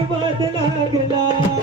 आशीर्वाद लागला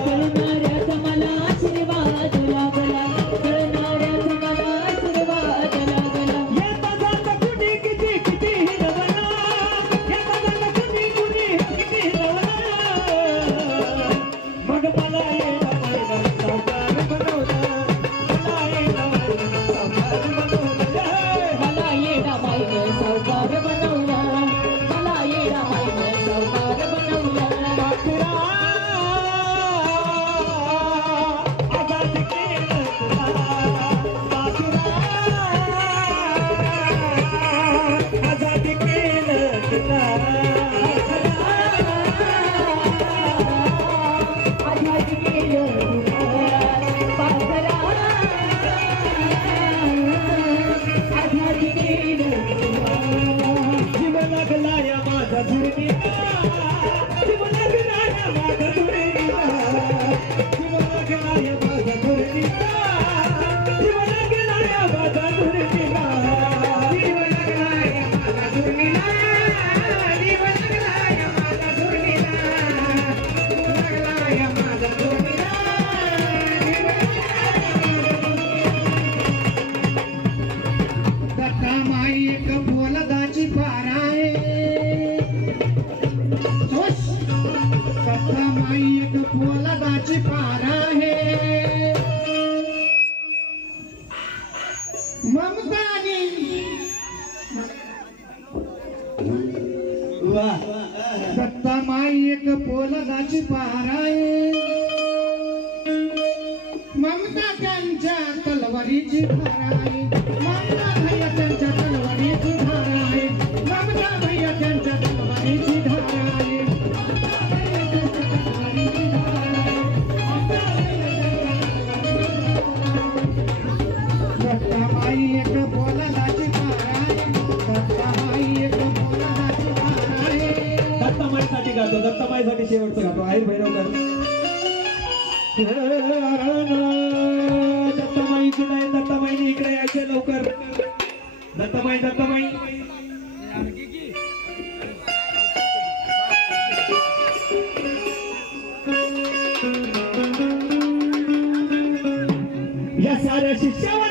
ममता त्यांच्या तलवारीची धारा ममता भैया त्यांच्या तलवारीची धारा आहे ममता भैया त्यांच्या तलवारीची धारा आहे बोला बाईसाठी शेवटचं गातो. आहे भैरवकर दत्ताबाई इकडे आहे दत्ताबाईने इकडे यायचे लवकर. दत्ताबाई दत्ताबाई या साऱ्या शिष्या